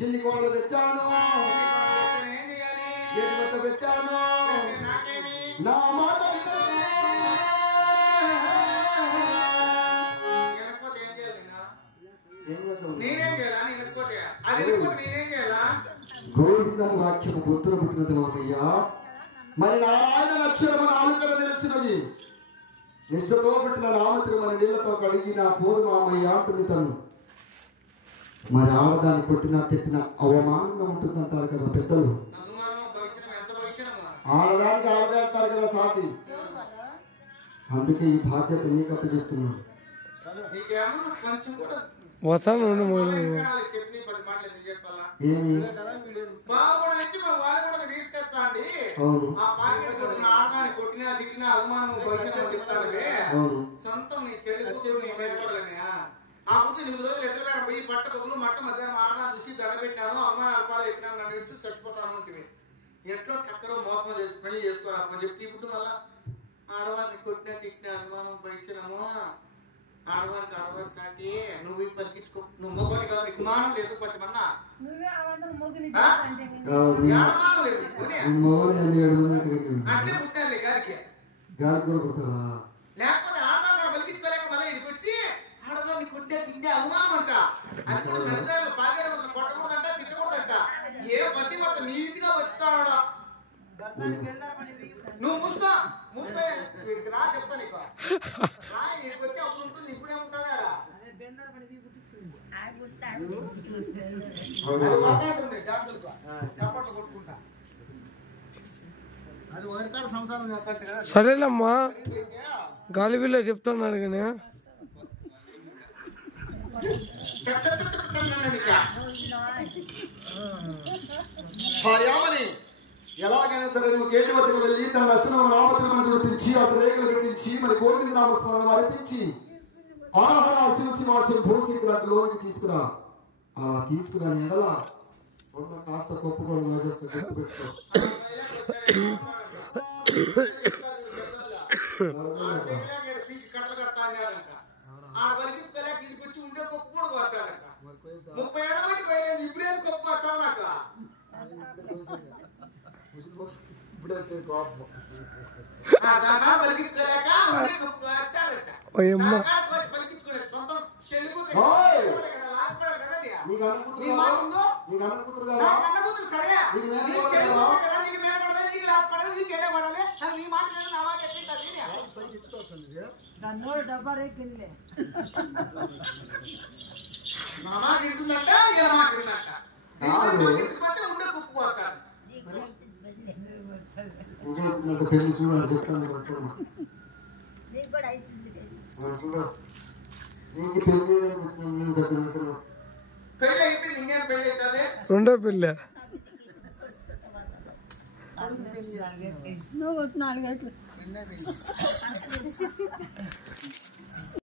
చిన్ని కోడలు తెచ్చాను గేటు వద్ద పెట్టాను నా మాట గోవిందని వాక్యము గొంతున పుట్టినది మామయ్య. మరి నారాయణ అక్షరము నాలుకన నిలిచినది. నిష్ఠతో పెట్టిన నామతిని మన నీళ్లతో కడిగి నా పోదు మామయ్య అంటుంది తను. మరి ఆడదాన్ని కొట్టినా తిట్టిన అవమానంగా ఉంటుందంటారు కదా పెద్దలు. ఆడదానికి ఆడదే అంటారు కదా సాటి. అందుకే ఈ బాధ్యత నీకు అప్పచెప్తున్నాను. ఏమి ఆ ముందు 8 రోజులు ఎదురుగా పోయి పట్ట పొగులు మట్ట మధ్యాహ్నం ఆడనా చూసి దండ పెట్టాను అమ్మ అల్పాలు పెట్టినాను నన్ను ఇడిచి చచ్చిపోతాను ఉంటుంది. ఎట్లో ఎక్కడో మోసం చేసి పని చేసుకోరా అని చెప్పి ఇప్పుడు మళ్ళా ఆడవారిని కొట్టినా తిట్టినా అనుమానం పైచినాము. ఆడవారికి ఆడవారి సాటి నువ్వు పలికించుకో. నువ్వు మొగని కాదు నీకు మానం లేదు పచ్చమన్నా అట్లే పుట్టాలి గారికి లేకపోతే ఆడదాన్ని పలికించుకోలేక మళ్ళీ ఇదికి వచ్చి ఆడవారిని కొట్టే తింటే అనుమానం అంట. అది కూడా నడిదారులు పాకేట కొట్టకూడదంట తిట్టకూడదంట. ఏ బట్టి కొత్త నీతిగా బతాడా నువ్వు ముసుకో ముప్పై రా చెప్తా నీకు రా ఇక్కడికి వచ్చి అప్పుడు ఉంటుంది ఇప్పుడేముంటుంది ఆడ సరేలమ్మా గాలి బిల్ల చెప్తున్నాడు కానీ భార్యామని ఎలాగైనా సరే నువ్వు గేటు వద్దకు వెళ్ళి తన నచ్చిన నామతిని చూపించి అటు రేఖలు పెట్టించి మరి గోవింద నామస్మరణ అర్పించి ఆహార శివశివాసం భూశీకరాంటి లోనికి తీసుకురా. అలా తీసుకురాని ఎడల ఉన్న కాస్త పప్పు కూడా మోజేస్తే గుర్తు పెట్టుకో. ఇప్పుడే వచ్చేది కోపం. డబ్బా రేకిలే పెళ్లి చూడాలి చెప్తాను నీకు పెళ్లి పెళ్లి అయిపోయింది ఇంకేం పెళ్లి అవుతుంది రెండో పెళ్ళి నువ్వు 4 గంటలు